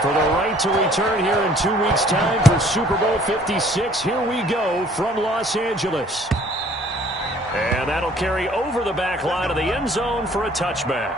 For the right to return here in 2 weeks' time for Super Bowl 56, here we go from Los Angeles. And that'll carry over the back line of the end zone for a touchback.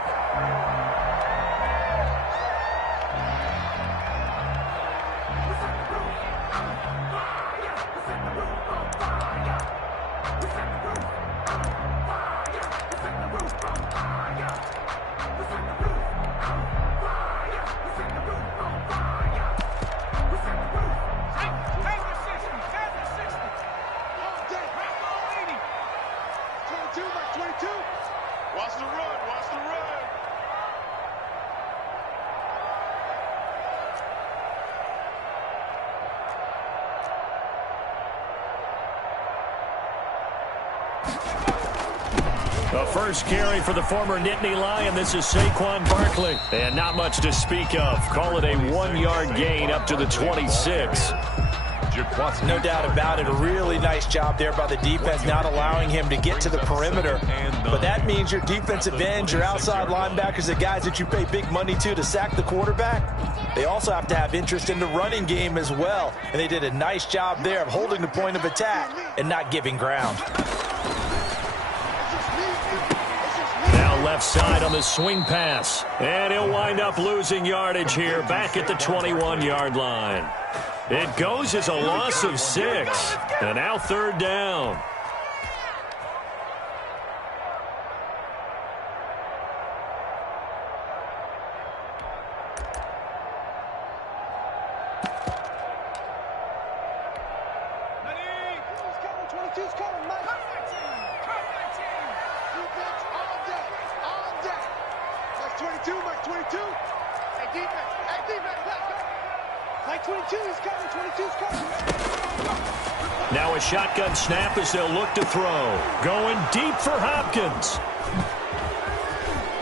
The first carry for the former Nittany Lion. This is Saquon Barkley. And not much to speak of. Call it a 1-yard gain up to the 26. No doubt about it. A really nice job there by the defense, not allowing him to get to the perimeter. But that means your defensive ends, your outside linebackers, the guys that you pay big money to sack the quarterback, they also have to have interest in the running game as well. And they did a nice job there of holding the point of attack and not giving ground. Now left side on the swing pass. And he'll wind up losing yardage here back at the 21-yard line. It goes as a loss of 6. And now third down. Now a shotgun snap as they'll look to throw. Going deep for Hopkins.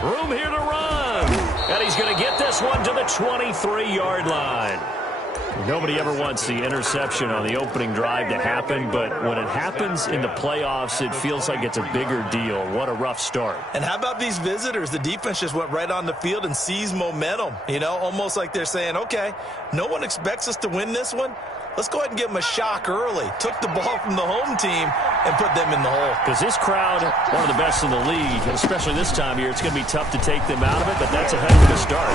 Room here to run. And he's going to get this one to the 23-yard line. Nobody ever wants the interception on the opening drive to happen, but when it happens in the playoffs, it feels like it's a bigger deal. What a rough start. And how about these visitors? The defense just went right on the field and seized momentum. You know, almost like they're saying, okay, no one expects us to win this one. Let's go ahead and give them a shock early. Took the ball from the home team and put them in the hole. Because this crowd, one of the best in the league, especially this time of year, it's going to be tough to take them out of it, but that's a heck of a start.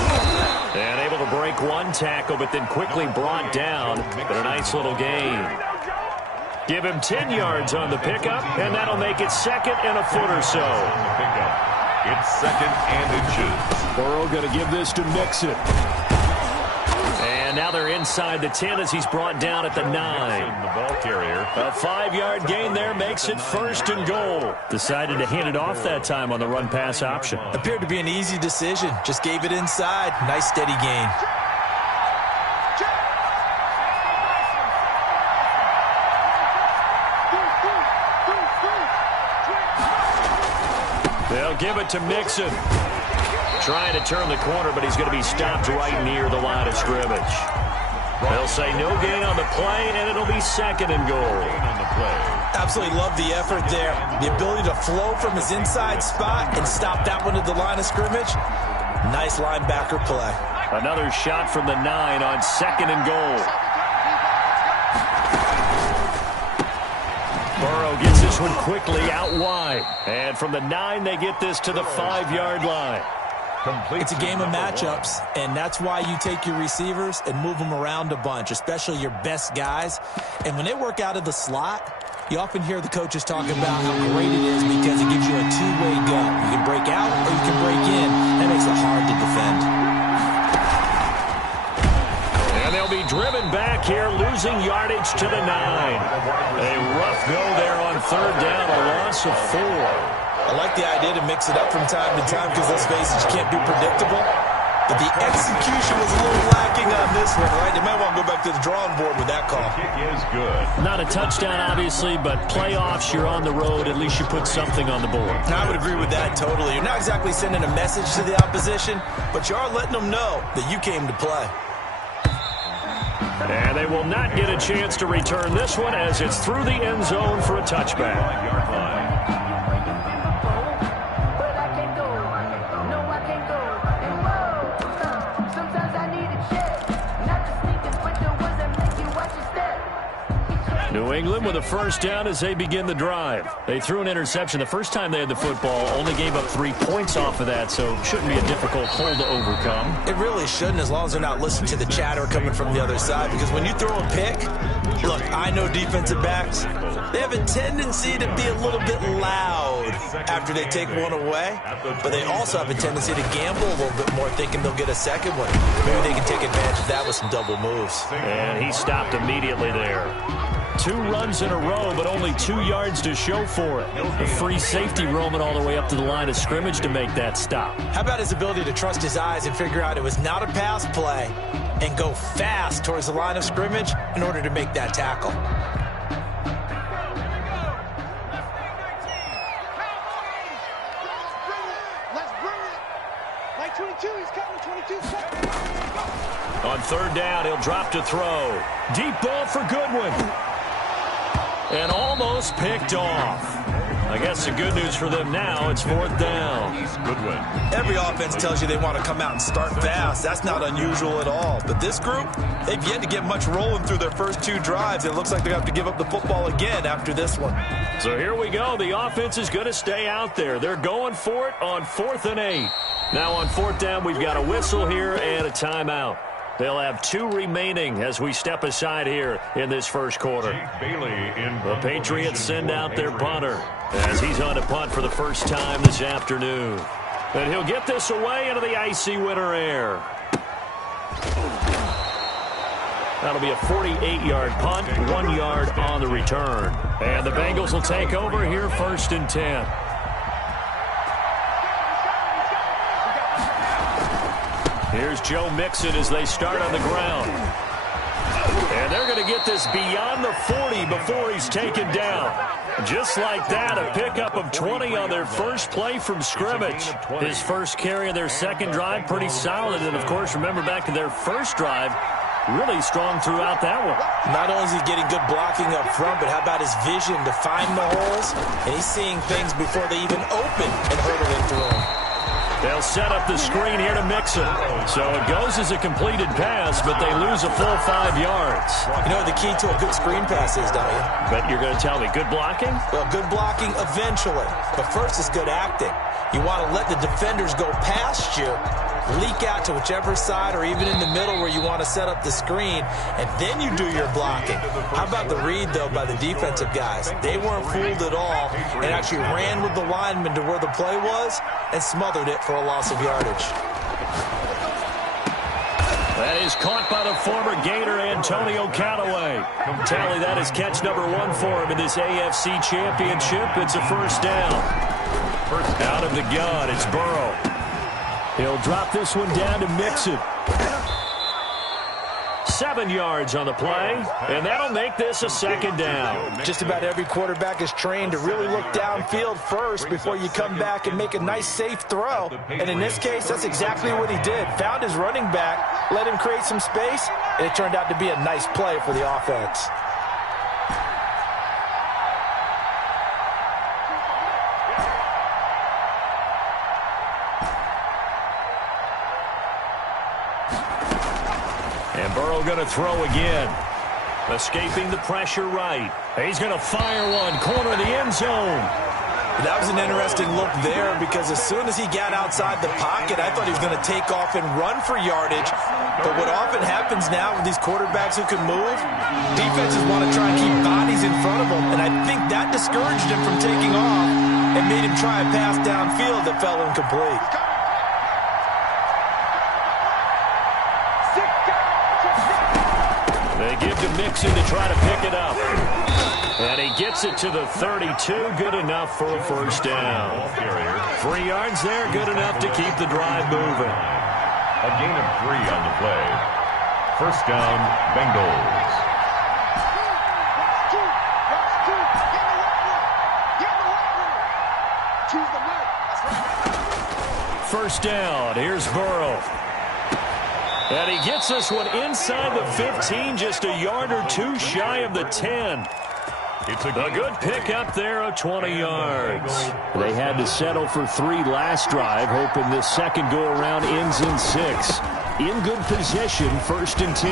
And able to break one tackle, but then quickly brought down. But a nice little gain. Give him 10 yards on the pickup, and that'll make it second and a foot or so. It's second and inches. Burrow going to give this to Mixon. And now they're inside the 10 as he's brought down at the 9. The ball carrier. A 5-yard gain there makes it first and goal. Decided to hand it off that time on the run-pass option. Appeared to be an easy decision. Just gave it inside. Nice steady gain. They'll give it to Mixon. Trying to turn the corner, but he's going to be stopped right near the line of scrimmage. They'll say no gain on the play, and it'll be second and goal. Absolutely love the effort there. The ability to flow from his inside spot and stop that one at the line of scrimmage. Nice linebacker play. Another shot from the 9 on second and goal. Burrow gets this one quickly out wide. And from the 9, they get this to the 5-yard line. It's a game of matchups, and that's why you take your receivers and move them around a bunch, especially your best guys. And when they work out of the slot, you often hear the coaches talk about how great it is because it gives you a two-way go. You can break out or you can break in. That makes it hard to defend. And they'll be driven back here, losing yardage to the 9. A rough go there on third down, a loss of 4. I like the idea to mix it up from time to time because, let's face it, you can't be predictable. But the execution was a little lacking on this one, right? They might want to go back to the drawing board with that call. Kick is good. Not a touchdown, obviously, but playoffs, you're on the road. At least you put something on the board. I would agree with that totally. You're not exactly sending a message to the opposition, but you are letting them know that you came to play. And they will not get a chance to return this one as it's through the end zone for a touchback. 5-yard line. New England with a first down as they begin the drive. They threw an interception the first time they had the football, only gave up 3 points off of that, so it shouldn't be a difficult hole to overcome. It really shouldn't, as long as they're not listening to the chatter coming from the other side, because when you throw a pick, look, I know defensive backs, they have a tendency to be a little bit loud after they take one away, but they also have a tendency to gamble a little bit more, thinking they'll get a second one. Maybe they can take advantage of that with some double moves. And he stopped immediately there. 2 runs in a row, but only 2 yards to show for it. A free safety roaming all the way up to the line of scrimmage to make that stop. How about his ability to trust his eyes and figure out it was not a pass play and go fast towards the line of scrimmage in order to make that tackle? On third down, he'll drop to throw. Deep ball for Goodwin. And almost picked off. I guess the good news for them now, it's 4th down. Goodwin. Every offense tells you they want to come out and start fast. That's not unusual at all. But this group, they've yet to get much rolling through their first 2 drives. It looks like they have to give up the football again after this one. So here we go. The offense is going to stay out there. They're going for it on 4th and 8. Now on 4th down, we've got a whistle here and a timeout. They'll have 2 remaining as we step aside here in this first quarter. The Patriots send out their punter as he's on to punt for the first time this afternoon. And he'll get this away into the icy winter air. That'll be a 48-yard punt, 1 yard on the return. And the Bengals will take over here 1st and 10. Here's Joe Mixon as they start on the ground. And they're going to get this beyond the 40 before he's taken down. Just like that, a pickup of 20 on their first play from scrimmage. His first carry of their second drive, pretty solid. And, of course, remember back to their first drive, really strong throughout that one. Not only is he getting good blocking up front, but how about his vision to find the holes? And he's seeing things before they even open and hurdling through them. They'll set up the screen here to Mixon. So it goes as a completed pass, but they lose a full 5 yards. You know what the key to a good screen pass is, don't you? But you're going to tell me good blocking? Well, good blocking eventually. But first is good acting. You want to let the defenders go past you, leak out to whichever side or even in the middle where you want to set up the screen, and then you do your blocking. How about the read, though, by the defensive guys? They weren't fooled at all and actually ran with the lineman to where the play was and smothered it for a loss of yardage. That is caught by the former Gator Antonio Callaway. Tally, that is catch number 1 for him in this AFC Championship. It's a first down. Out of the gun, it's Burrow. He'll drop this one down to Mixon. 7 yards on the play, and that'll make this a second down. Just about every quarterback is trained to really look downfield first before you come back and make a nice, safe throw. And in this case, that's exactly what he did. Found his running back, let him create some space, and it turned out to be a nice play for the offense. Burrow going to throw again. Escaping the pressure right. He's going to fire one. Corner of the end zone. That was an interesting look there because as soon as he got outside the pocket, I thought he was going to take off and run for yardage. But what often happens now with these quarterbacks who can move, defenses want to try and keep bodies in front of them. And I think that discouraged him from taking off and made him try a pass downfield that fell incomplete. They give to Mixon to try to pick it up. And he gets it to the 32. Good enough for a first down. 3 yards there. Good enough to keep the drive moving. A gain of 3 on the play. First down, Bengals. First down. Here's Burrow. And he gets this one inside the 15, just a yard or 2 shy of the 10. It's a good pickup there of 20 yards. They had to settle for 3 last drive, hoping this second go-around ends in 6. in good position, 1st and 10.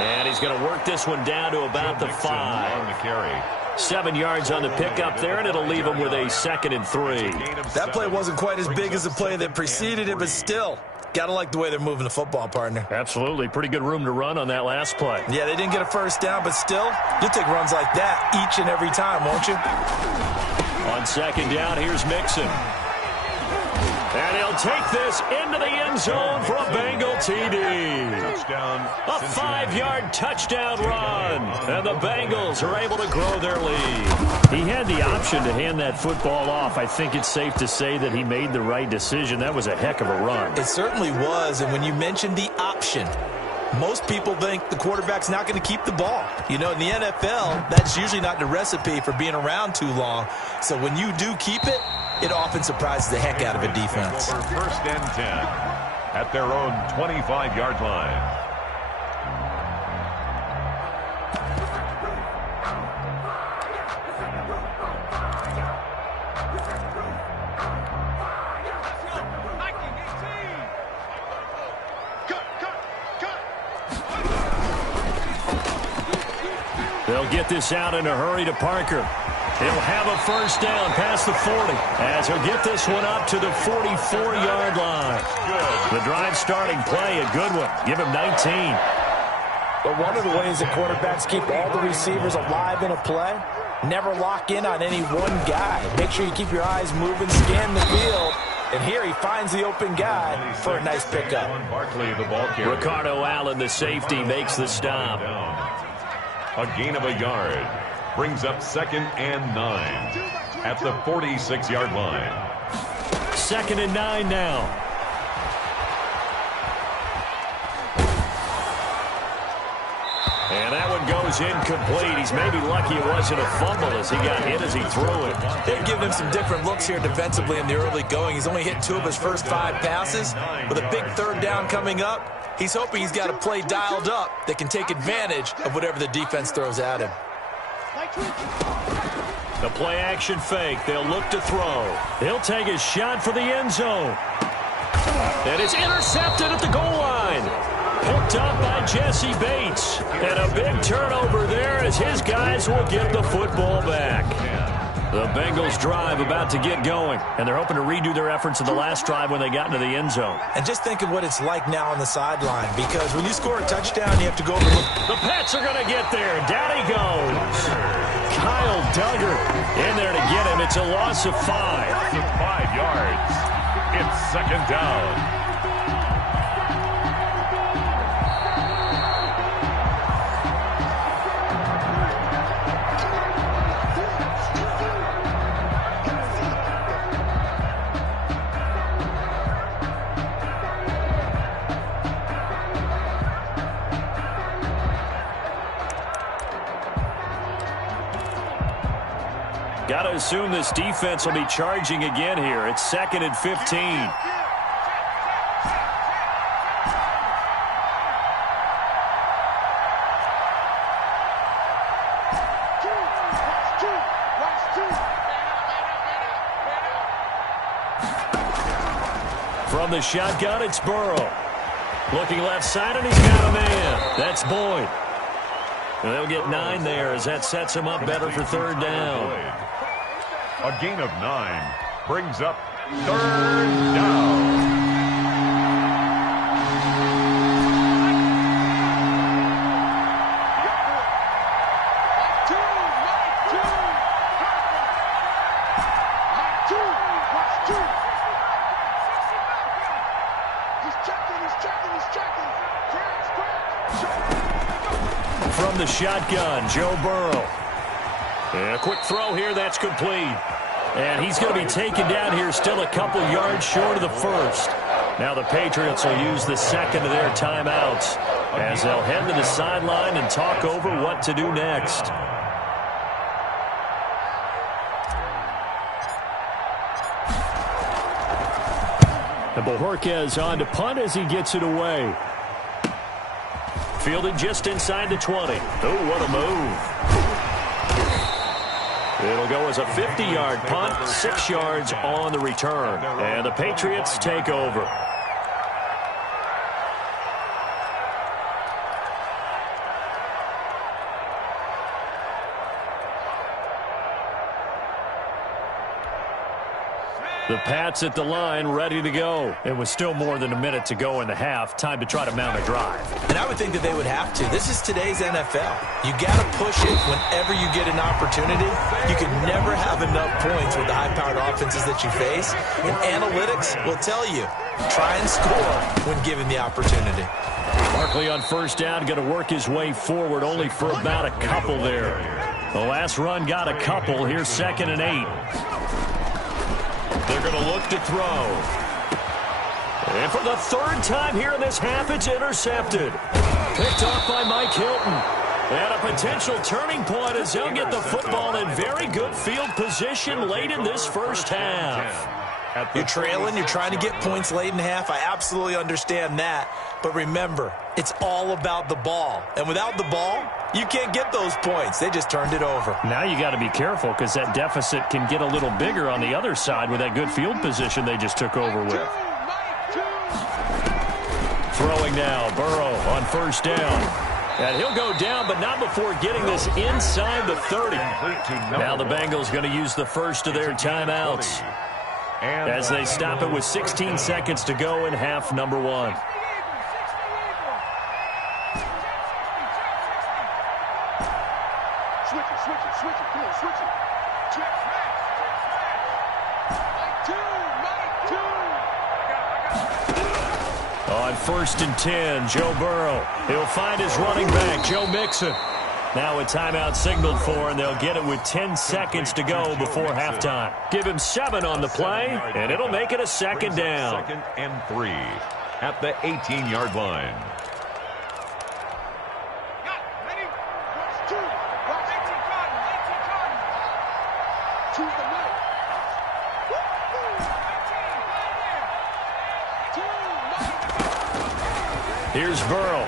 And he's going to work this one down to about the 5. 7 yards on the pickup there, and it'll leave him with a 2nd and 3. That play wasn't quite as big as the play that preceded it, but still, got to like the way they're moving the football, partner. Absolutely. Pretty good room to run on that last play. Yeah, they didn't get a first down, but still, you'll take runs like that each and every time, won't you? On 2nd down, here's Mixon. And he'll take this into the end zone for a Bengal TD. Touchdown. A 5-yard touchdown run. And the Bengals are able to grow their lead. He had the option to hand that football off. I think it's safe to say that he made the right decision. That was a heck of a run. It certainly was. And when you mentioned the option, most people think the quarterback's not going to keep the ball. You know, in the NFL, that's usually not the recipe for being around too long. So when you do keep it, it often surprises the heck out of a defense. 1st and 10 at their own 25-yard line. They'll get this out in a hurry to Parker. He'll have a 1st down past the 40 as he'll get this one up to the 44-yard line. The drive starting play, a good one. Give him 19. But one of the ways that quarterbacks keep all the receivers alive in a play, never lock in on any one guy. Make sure you keep your eyes moving, scan the field. And here he finds the open guy for a nice pickup. Ricardo Allen, the safety, makes the stop. A gain of a yard. Brings up 2nd and 9 at the 46-yard line. 2nd and 9 now. And that one goes incomplete. He's maybe lucky it wasn't a fumble as he got hit as he threw it. They've given him some different looks here defensively in the early going. He's only hit 2 of his first 5 passes. With a big 3rd down coming up, he's hoping he's got a play dialed up that can take advantage of whatever the defense throws at him. The play-action fake. They'll look to throw. He'll take his shot for the end zone. And it's intercepted at the goal line. Picked up by Jesse Bates. And a big turnover there as his guys will get the football back. The Bengals drive about to get going, and they're hoping to redo their efforts in the last drive when they got into the end zone. And just think of what it's like now on the sideline, because when you score a touchdown, you have to go over. The Pats are going to get there. Down he goes. Kyle Duggar in there to get him. It's a loss of 5. 5 yards. It's 2nd down. Got to assume this defense will be charging again here. It's 2nd and 15. From the shotgun, it's Burrow. Looking left side, and he's got a man. That's Boyd. And they'll get 9 there as that sets him up better for 3rd down. A gain of 9 brings up 3rd down. From the shotgun, Joe Burrow. And a quick throw here, that's complete. And he's going to be taken down here still a couple yards short of the 1st. Now the Patriots will use the 2nd of their timeouts as they'll head to the sideline and talk over what to do next. And Bojorquez on to punt as he gets it away. Fielded just inside the 20. Oh, what a move. It'll go as a 50-yard punt, 6 yards on the return. And the Patriots take over. The Pats at the line, ready to go. It was still more than a minute to go in the half. Time to try to mount a drive. And I would think that they would have to. This is today's NFL. You got to push it whenever you get an opportunity. You can never have enough points with the high-powered offenses that you face. And analytics will tell you, try and score when given the opportunity. Barkley on first down, going to work his way forward, only for about a couple there. The last run got a couple. Here's 2nd and 8. They're going to look to throw. And for the 3rd time here in this half, it's intercepted. Picked off by Mike Hilton. And a potential turning point as they'll get the football in very good field position late in this first half. You're trailing, you're trying to get points late in half. I absolutely understand that. But remember, it's all about the ball. And without the ball, you can't get those points. They just turned it over. Now you got to be careful because that deficit can get a little bigger on the other side with that good field position they just took over with. Throwing now, Burrow on first down. And he'll go down, but not before getting this inside the 30. Now the Bengals going to use the first of their timeouts as they stop it with 16 seconds to go in half number 1. On 1st and 10, Joe Burrow. He'll find his running back, Joe Mixon. Now a timeout signaled for, and they'll get it with 10 seconds to go before halftime. Give him 7 on the play, and it'll make it a 2nd down. 2nd and 3 at the 18-yard line. Here's Burrow.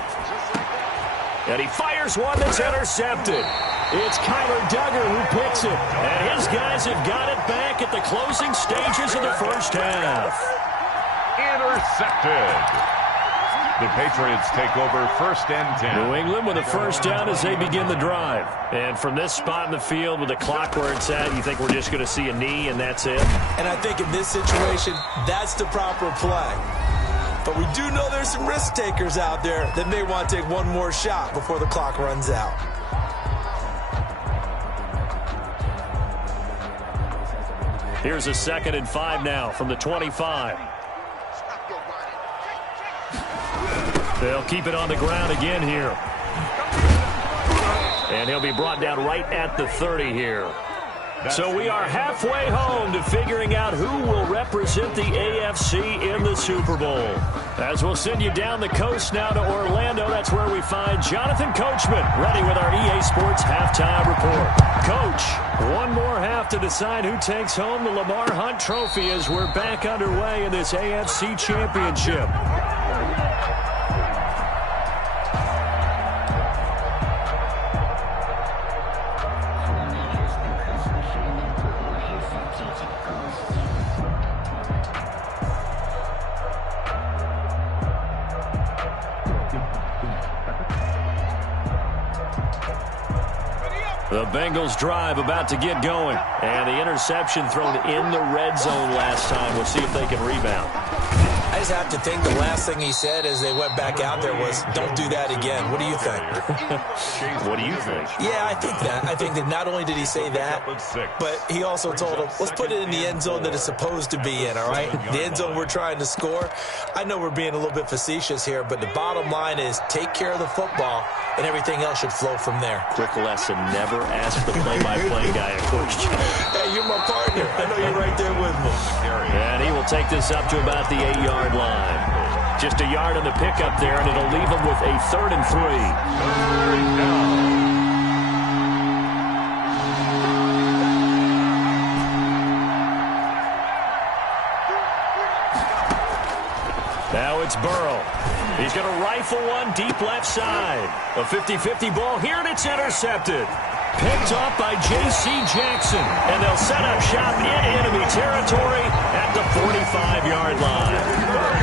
And he fires one that's intercepted. It's Kyler Duggar who picks it. And his guys have got it back at the closing stages of the first half. Intercepted. The Patriots take over 1st and 10. New England with a first down as they begin the drive. And from this spot in the field with the clock where it's at, you think we're just going to see a knee and that's it? And I think in this situation, that's the proper play. But we do know there's some risk takers out there that may want to take one more shot before the clock runs out. Here's a 2nd and 5 now from the 25. They'll keep it on the ground again here. And he'll be brought down right at the 30 here. So we are halfway home to figuring out who will represent the AFC in the Super Bowl. As we'll send you down the coast now to Orlando, that's where we find Jonathan Coachman, ready with our EA Sports Halftime Report. Coach, one more half to decide who takes home the Lamar Hunt Trophy as we're back underway in this AFC Championship. The Bengals drive about to get going. And the interception thrown in the red zone last time. We'll see if they can rebound. I just have to think the last thing he said as they went back out there was, don't do that again. What do you think? What do you think? Yeah, I think that. I think that not only did he say that, but he also told him, let's put it in the end zone that it's supposed to be in, all right? The end zone we're trying to score. I know we're being a little bit facetious here, but the bottom line is take care of the football, and everything else should flow from there. Quick lesson, never ask the play-by-play guy a question. Hey, you're my partner. I know you're right there with me. And he will take this up to about the 8-yard line. Just a yard on the pickup there, and it'll leave him with a 3rd and 3. Now it's Burrow. He's going to rifle one deep left side. A 50-50 ball here, and it's intercepted. Picked off by J.C. Jackson. And they'll set up shop in enemy territory at the 45-yard line.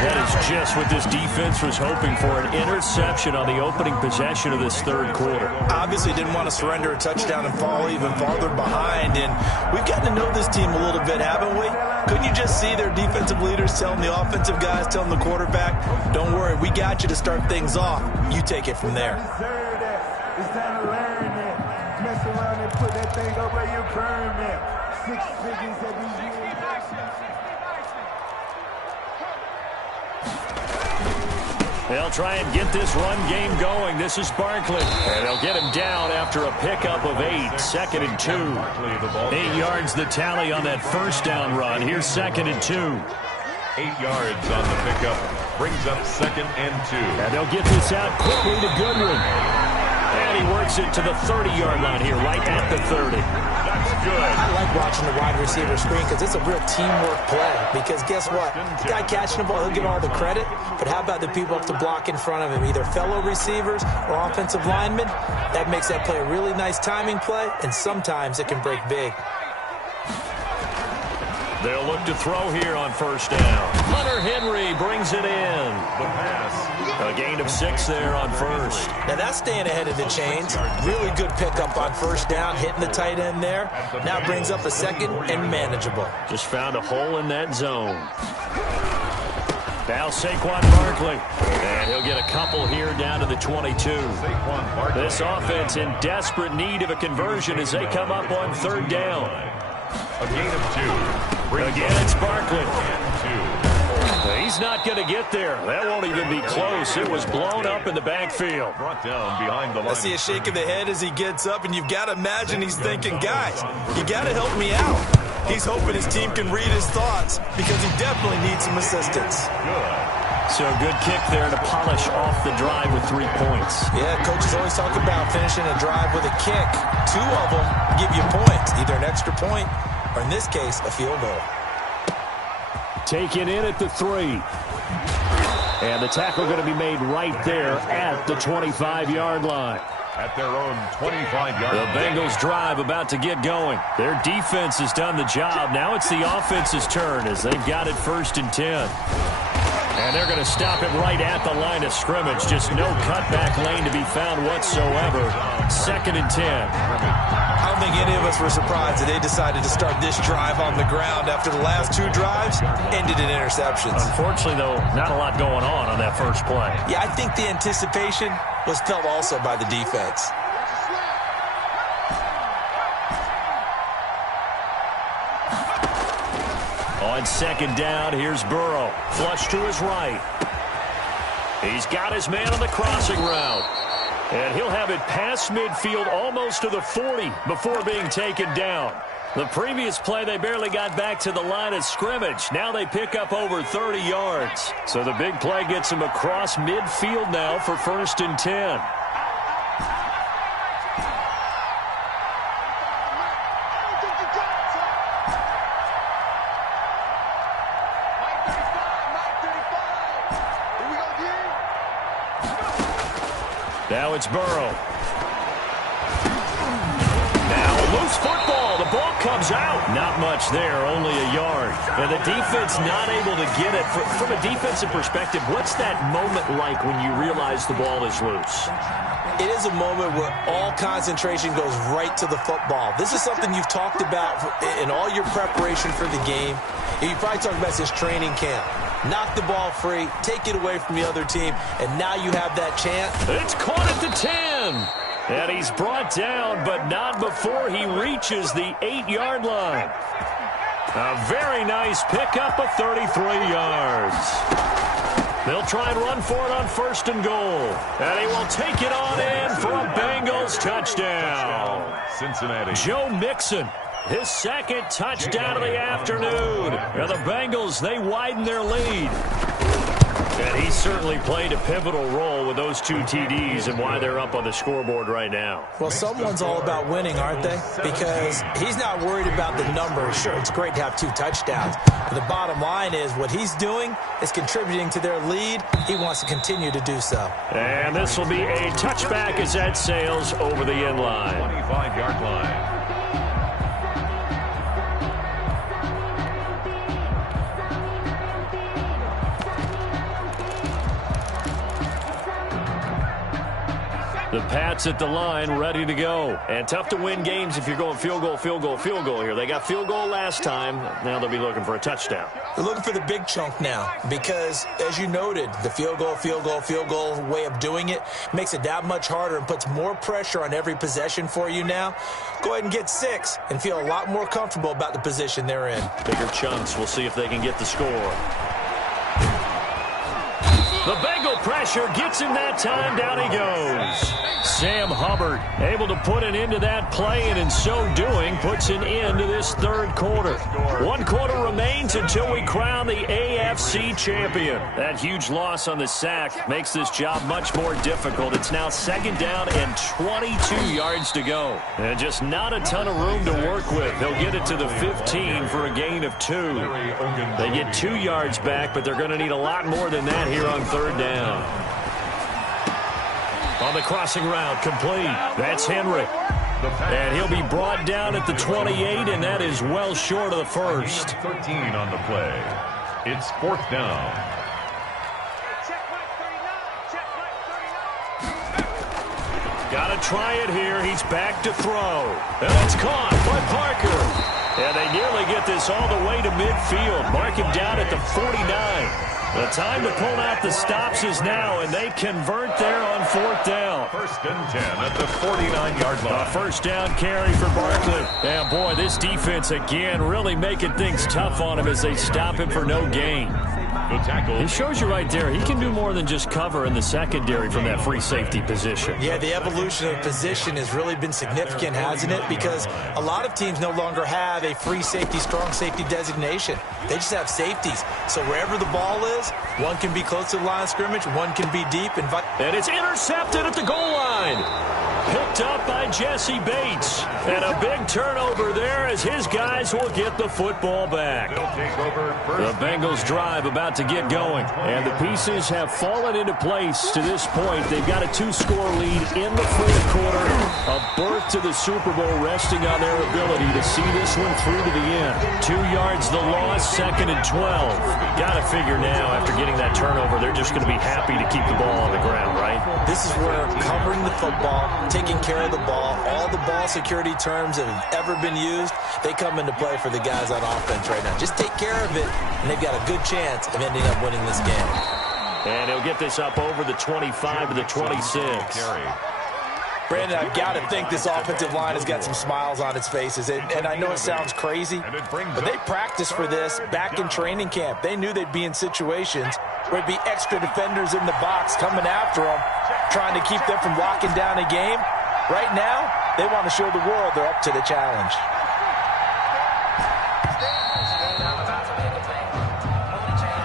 That is just what this defense was hoping for, an interception on the opening possession of this third quarter. Obviously didn't want to surrender a touchdown and fall even farther behind. And we've gotten to know this team a little bit, haven't we? Couldn't you just see their defensive leaders telling the offensive guys, telling the quarterback, don't worry, we got you to start things off. You take it from there. It's time to learn that. Mess around and put that thing over your permit. 6 figures every year. They'll try and get this run game going. This is Barkley. And they'll get him down after a pickup of 8. 2nd and 2. 8 yards the tally on that first down run. Here's 2nd and 2. 8 yards on the pickup. Brings up 2nd and 2. And they'll get this out quickly to Goodwin. And he works it to the 30-yard line here, right at the 30. That's good. I like watching the wide receiver screen because it's a real teamwork play. Because guess what? The guy catching the ball, he'll get all the credit. But how about the people up to block in front of him, either fellow receivers or offensive linemen? That makes that play a really nice timing play, and sometimes it can break big. They'll look to throw here on first down. Hunter Henry brings it in. The pass. A gain of 6 there on first. Now that's staying ahead of the chains. Really good pickup on first down, hitting the tight end there. Now brings up a 2nd and manageable. Just found a hole in that zone. Now Saquon Barkley. And he'll get a couple here down to the 22. This offense in desperate need of a conversion as they come up on third down. A gain of 2. Again, it's Barkley. He's not going to get there. That won't even be close. It was blown up in the backfield. Brought down behind the line. I see a shake of the head as he gets up, and you've got to imagine he's thinking, guys, you got to help me out. He's hoping his team can read his thoughts because he definitely needs some assistance. Good. So good kick there to polish off the drive with 3 points. Yeah, coaches always talk about finishing a drive with a kick. 2 of them give you points, either an extra point or, in this case, a field goal. Taken in at the 3. And the tackle going to be made right there at the 25-yard line. At their own 25-yard line. The Bengals drive about to get going. Their defense has done the job. Now it's the offense's turn as they've got it 1st and 10. And they're going to stop it right at the line of scrimmage. Just no cutback lane to be found whatsoever. 2nd and 10. I don't think any of us were surprised that they decided to start this drive on the ground after the last 2 drives ended in interceptions. Unfortunately, though, not a lot going on that first play. Yeah, I think the anticipation was felt also by the defense. On 2nd down, here's Burrow. Flush to his right. He's got his man on the crossing route. And he'll have it past midfield almost to the 40 before being taken down. The previous play, they barely got back to the line of scrimmage. Now they pick up over 30 yards. So the big play gets them across midfield now for 1st and 10. Now it's Burrow. Now loose football. The ball comes out. Not much there, only a yard. And the defense not able to get it. From a defensive perspective, what's that moment like when you realize the ball is loose? It is a moment where all concentration goes right to the football. This is something you've talked about in all your preparation for the game. You probably talked about this training camp. Knock the ball free, take it away from the other team, and now you have that chance. It's caught at the 10. And he's brought down, but not before he reaches the 8-yard line. A very nice pickup of 33 yards. They'll try and run for it on 1st and goal. And he will take it on in for a Bengals touchdown. Cincinnati. Joe Mixon. His 2nd touchdown of the afternoon. And the Bengals, they widen their lead. And he certainly played a pivotal role with those 2 TDs and why they're up on the scoreboard right now. Well, someone's all about winning, aren't they? Because he's not worried about the numbers. Sure, it's great to have 2 touchdowns. But the bottom line is what he's doing is contributing to their lead. He wants to continue to do so. And this will be a touchback as that sails over the end line. 25-yard line. The Pats at the line, ready to go. And tough to win games if you're going field goal, field goal, field goal here. They got field goal last time. Now they'll be looking for a touchdown. They're looking for the big chunk now because, as you noted, the field goal, field goal, field goal way of doing it makes it that much harder and puts more pressure on every possession for you now. Go ahead and get 6 and feel a lot more comfortable about the position they're in. Bigger chunks. We'll see if they can get the score. The Bengal pressure gets him that time. Down he goes. Sam Hubbard able to put an end to that play, and in so doing puts an end to this third quarter. 1 quarter remains until we crown the AFC champion. That huge loss on the sack makes this job much more difficult. It's now 2nd down and 22 yards to go. And just not a ton of room to work with. They'll get it to the 15 for a gain of 2. They get 2 yards back, but they're going to need a lot more than that here on 3rd down. On the crossing route, complete. That's Henry. And he'll be brought down at the 28, and that is well short of the first. 13 on the play. It's 4th down. Got to try it here. He's back to throw. And it's caught by Parker. And they nearly get this all the way to midfield. Mark him down at the 49. The time to pull out the stops is now, and they convert there on 4th down. 1st and 10 at the 49-yard line. A 1st down carry for Barkley. And, boy, this defense, again, really making things tough on him as they stop him for no gain. The tackle. It shows you right there, he can do more than just cover in the secondary from that free safety position. Yeah, the evolution of position has really been significant, hasn't it? Because a lot of teams no longer have a free safety, strong safety designation. They just have safeties. So wherever the ball is, one can be close to the line of scrimmage, one can be deep. And it's intercepted at the goal line. Picked up by Jesse Bates. And a big turnover there as his guys will get the football back. The Bengals drive about to get going. And the pieces have fallen into place to this point. They've got a 2-score lead in the 4th quarter. A berth to the Super Bowl resting on their ability to see this one through to the end. 2 yards the loss, 2nd and 12. Got to figure now after getting that turnover, they're just going to be happy to keep the ball on the ground, right? This is where covering the football, taking care of the ball, all the ball security terms that have ever been used, they come into play for the guys on offense right now. Just take care of it, and they've got a good chance of ending up winning this game. And he'll get this up over the 25 to the 26. Brandon, I've got to think this offensive line has got some smiles on its faces. And I know it sounds crazy, but they practiced for this back in training camp. They knew they'd be in situations where there'd be extra defenders in the box coming after them, trying to keep them from locking down a game. Right now, they want to show the world they're up to the challenge.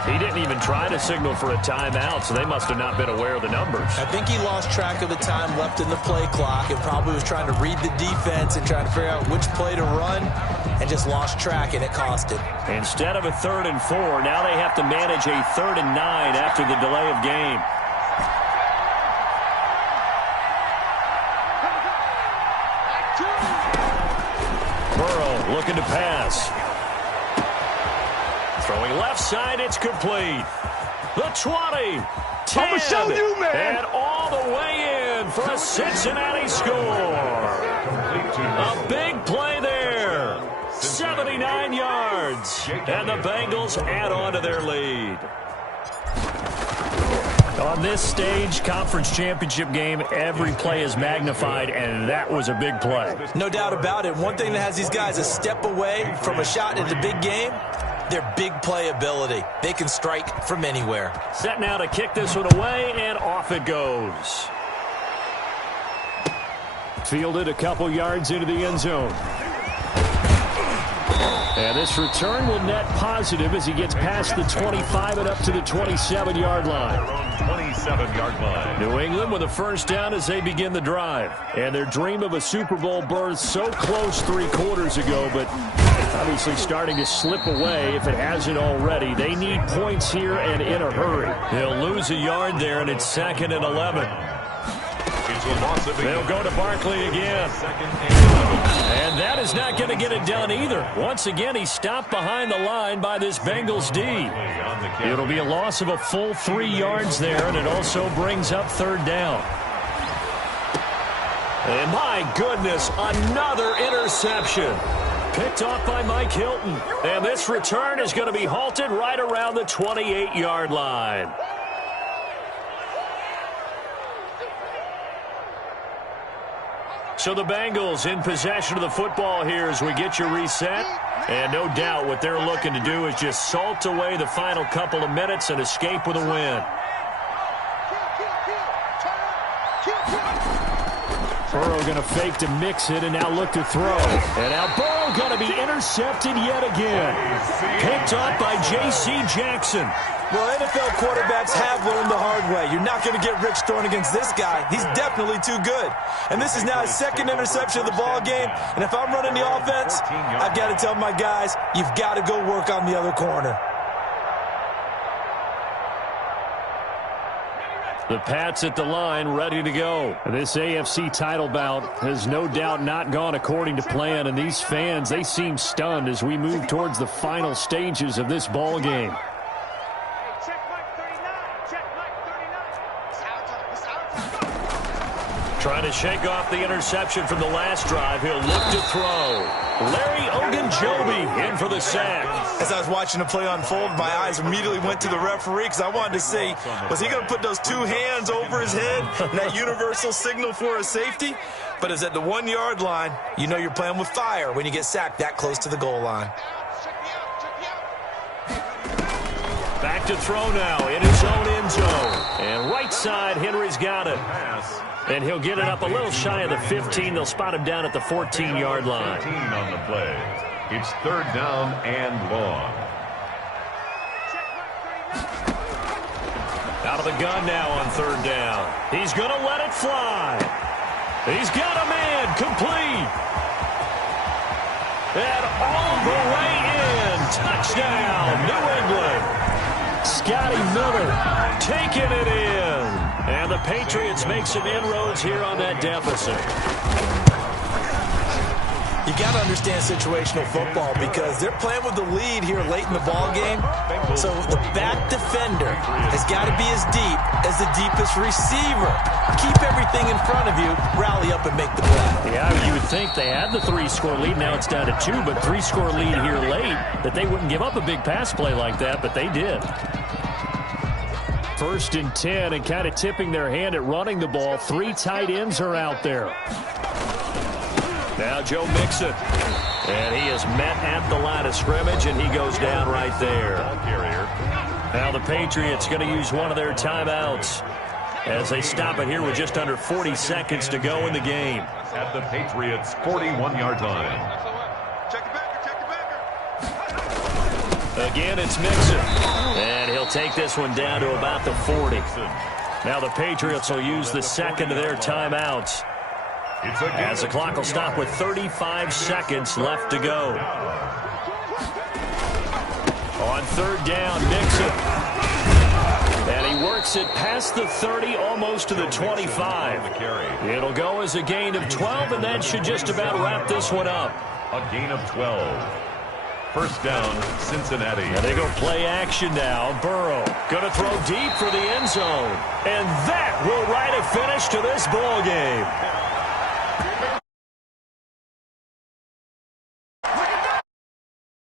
He didn't even try to signal for a timeout, so they must have not been aware of the numbers. I think he lost track of the time left in the play clock and probably was trying to read the defense and trying to figure out which play to run and just lost track, and it cost him. Instead of a 3rd and 4, now they have to manage a 3rd and 9 after the delay of game. Burrow looking to pass. Throwing left side, it's complete. The 20, 10, I'ma show you, man. And all the way in for a Cincinnati score. A big play there. 79 yards. And the Bengals add on to their lead. On this stage, conference championship game, every play is magnified, and that was a big play. No doubt about it. One thing that has these guys a step away from a shot in the big game, their big play ability. They can strike from anywhere. Set now to kick this one away, and off it goes. Fielded a couple yards into the end zone. And this return will net positive as he gets past the 25 and up to the 27-yard line. 27-yard line. New England with a 1st down as they begin the drive. And their dream of a Super Bowl berth so close 3 quarters ago, but obviously starting to slip away if it hasn't already. They need points here and in a hurry. They'll lose a yard there, and it's 2nd and 11. They'll go to Barkley again. And that is not going to get it done either. Once again, he's stopped behind the line by this Bengals D. It'll be a loss of a full 3 yards there, and it also brings up 3rd down. And my goodness, another interception. Picked off by Mike Hilton. And this return is going to be halted right around the 28-yard line. So the Bengals in possession of the football here as we get you reset. And no doubt what they're looking to do is just salt away the final couple of minutes and escape with a win. Burrow going to fake to mix it and now look to throw. And now Burrow going to be intercepted yet again. Picked up by J.C. Jackson. Well, NFL quarterbacks have learned the hard way. You're not going to get rich throwing against this guy. He's definitely too good. And this is now his second interception of the ball game. And if I'm running the offense, I've got to tell my guys, you've got to go work on the other corner. The Pats at the line, ready to go. This AFC title bout has no doubt not gone according to plan, and these fans, they seem stunned as we move towards the final stages of this ball game. Trying to shake off the interception from the last drive. He'll look to throw. Larry Ogunjobi in for the sack. As I was watching the play unfold, my eyes immediately went to the referee because I wanted to see, was he going to put those two hands over his head and that universal signal for a safety? But it's at the 1-yard line. You know you're playing with fire when you get sacked that close to the goal line. Back to throw now in his own end zone. And right side, Henry's got it. And he'll get it up a little shy of the 15. They'll spot him down at the 14-yard line. 15 on the play. It's third down and long. Out of the gun now on third down. He's going to let it fly. He's got a man complete. And all the way in. Touchdown, New England. Scotty Miller taking it in. And the Patriots make some inroads here on that deficit. You got to understand situational football because they're playing with the lead here late in the ball game. So the back defender has got to be as deep as the deepest receiver. Keep everything in front of you, rally up and make the play. Yeah, you would think they had the 3-score lead. Now it's down to 2, but 3-score lead here late, that they wouldn't give up a big pass play like that, but they did. 1st and 10, and kind of tipping their hand at running the ball. 3 tight ends are out there. Now Joe Mixon. And he is met at the line of scrimmage, and he goes down right there. Now the Patriots going to use one of their timeouts as they stop it here with just under 40 seconds to go in the game. At the Patriots' 41-yard line. Again, it's Mixon. And he'll take this one down to about the 40. Now the Patriots will use the second of their timeouts as the clock will stop with 35 seconds left to go. On third down, Mixon. And he works it past the 30, almost to the 25. It'll go as a gain of 12, and that should just about wrap this one up. A gain of 12. First down, Cincinnati. And they go play action now. Burrow going to throw deep for the end zone. And that will write a finish to this ball game.